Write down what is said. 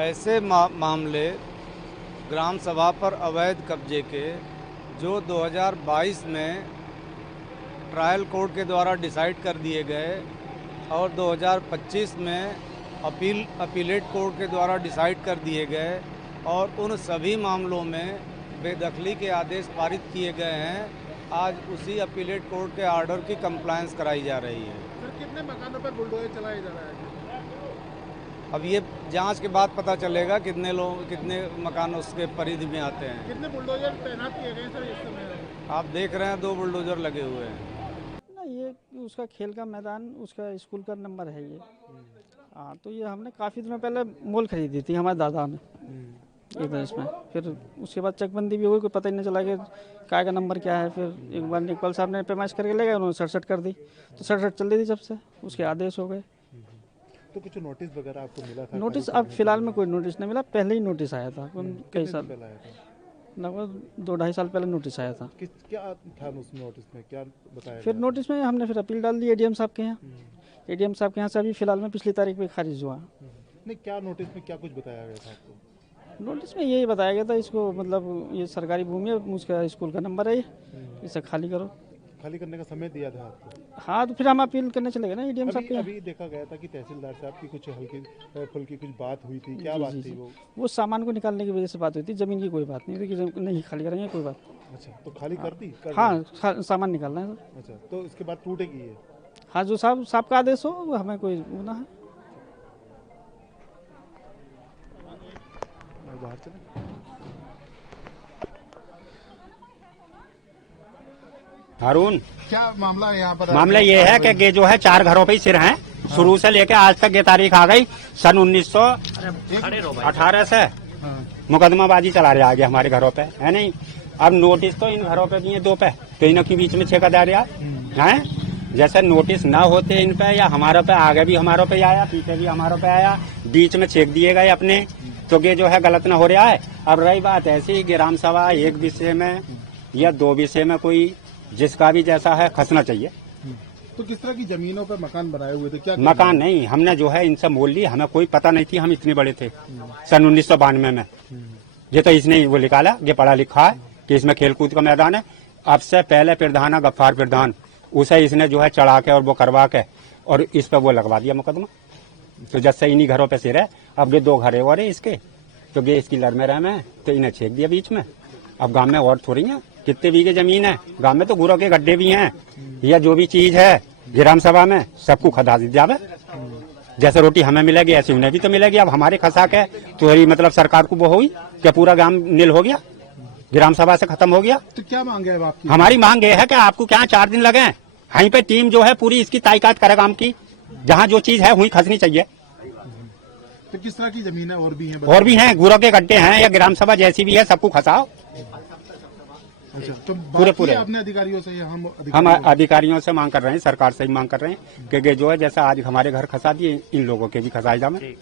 ऐसे मामले ग्राम सभा पर अवैध कब्जे के जो 2022 में ट्रायल कोर्ट के द्वारा डिसाइड कर दिए गए और 2025 में अपीलेट कोर्ट के द्वारा डिसाइड कर दिए गए और उन सभी मामलों में बेदखली के आदेश पारित किए गए हैं। आज उसी अपीलेट कोर्ट के आर्डर की कंप्लायंस कराई जा रही है। सर, कितने मकानों पर बुलडोजर चलाया जा रहा है? अब ये जांच के बाद पता चलेगा कितने मकान उसके परिधि में आते हैं। कितने बुलडोजर तैनात किए गए सर इस समय? आप देख रहे हैं 2 बुलडोजर लगे हुए हैं। ना ये उसका खेल का मैदान, उसका स्कूल का नंबर है ये। हाँ, तो ये हमने काफ़ी दिनों पहले मोल खरीदी थी हमारे दादा ने एक दिन इसमें। फिर उसके बाद चकबंदी भी हुई, कोई पता ही नहीं चला कि काय का नंबर क्या है। फिर एक बार इकबाल साहब ने पैमाइश करके ले गए, उन्होंने 67 कर दी, तो 67 चल रही थी जब से, उसके आदेश हो गए। तो कुछ नोटिस वगैरह आपको मिला था? नोटिस अब फिलहाल में कोई नोटिस नहीं मिला, पहले ही नोटिस आया था कई साल, लगभग 2-2.5 साल पहले नोटिस आया था। क्या था उस नोटिस में, क्या बताया? फिर नोटिस में हमने फिर अपील डाल दी एडीएम साहब के यहाँ। एडीएम साहब के यहाँ से अभी फिलहाल में पिछली तारीख पे खारिज हुआ। नहीं, क्या नोटिस में क्या कुछ बताया गया था आपको? नोटिस में यही बताया गया था, इसको मतलब ये सरकारी भूमि है, उसका स्कूल का नंबर है ये, इसे खाली करो। खाली करने का समय दिया था आपको? हाँ, तो फिर हम अपील करने चले गए ना एडीएम साहब के। अभी देखा गया था कि तहसीलदार साहब की कुछ हल्की फुल्की कुछ बात हुई थी, क्या बात थी वो? सामान को निकालने की वजह से बात हुई थी, जमीन की कोई बात नहीं थी कि नहीं खाली करेंगे, कोई बात। अच्छा, तो खाली कर दी? हाँ, सामान निकालना है। अच्छा, तो इसके बाद टूटेगी ये? हाँ, जो साहब का आदेश हो वो हमें कोई होना है। बाहर चले। हारून, क्या मामला है यहाँ पर? मामला ये है कि ये जो है 4 घरों पे ही सिर हैं। शुरू से लेके आज तक ये तारीख आ गई सन 1918 से मुकदमाबाजी चला रहा है हमारे घरों पे, है नहीं। अब नोटिस तो इन घरों पे दिए 2 पे, तो इनों के बीच में 6 का दायरा है। जैसे नोटिस ना होते इन पे, या हमारे पे आगे भी हमारों पे आया, पीछे भी हमारों पे आया, बीच में चेक दिए गए अपने, तो ये जो है गलत ना हो रहा है। अब रही बात ऐसी ग्राम सभा 1 विषय में या 2 विषय में कोई जिसका भी जैसा है खसना चाहिए। तो किस तरह की जमीनों पर मकान बनाए हुए थे? क्या मकान नहीं, हमने जो है इनसे मोल ली, हमें कोई पता नहीं थी, हम इतने बड़े थे सन 1992 में। ये तो इसने वो निकाला, ये पढ़ा लिखा है कि इसमें खेलकूद का मैदान है। अब से पहले प्रधान है गफ्फार प्रधान, उसे इसने जो है चढ़ा के और वो करवा के और इस पे वो लगवा दिया मुकदमा। तो जब से इन्हीं घरों पे सिर है, अब ये 2 घर है और इसके, तो ये इसकी लड़ में रह में, तो इन्हें छेक दिया बीच में। अब गांव में और थोड़ी है, कितने बीघे जमीन है गांव में, तो गुरों के गड्ढे भी हैं, या जो भी चीज है ग्राम सभा में सबको खदा दी जावे। जैसे रोटी हमें मिलेगी ऐसी उन्हें भी तो मिलेगी। अब हमारे खसा के तो मतलब सरकार को वो हुई कि पूरा गांव नील हो गया, ग्राम सभा से खत्म हो गया। तो क्या मांग है आपकी? हमारी मांग ये है कि आपको क्या 4 दिन लगे, वहीं पे टीम जो है पूरी इसकी ताइकात करे गांव की, जहाँ जो चीज है वहीं खसनी चाहिए। तो किस तरह की जमीन है? और भी हैं, गुरों के गड्ढे हैं या ग्राम सभा जैसी भी है, सबको खसाओ। अच्छा, तो पूरे अपने अधिकारियों से हम अधिकारियों से मांग कर रहे हैं, सरकार से ही मांग कर रहे हैं कि जो है जैसा आज हमारे घर खसा दिए इन लोगों के भी खसाए जाए।